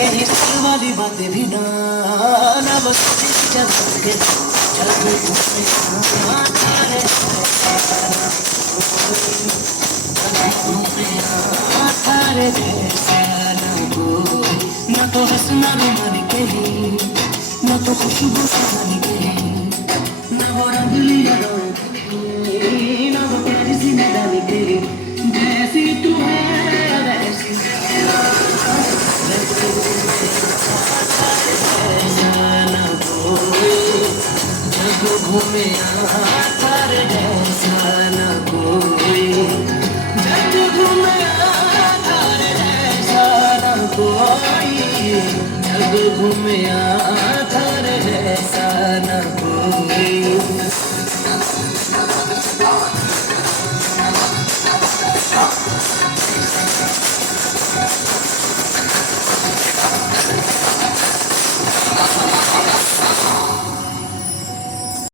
कहीं दिल वाली बातें भी ना बस चल के न तो हंसना रुमानी कहीं न तो खुशबू सुनानी कहीं न वो रंगली न वो प्यारी सी मैदानी कहीं जैसी तू है वैसी जब घूमे तारे जैसा न कोई जब घूमे तारे जैसा न कोई जब घूमे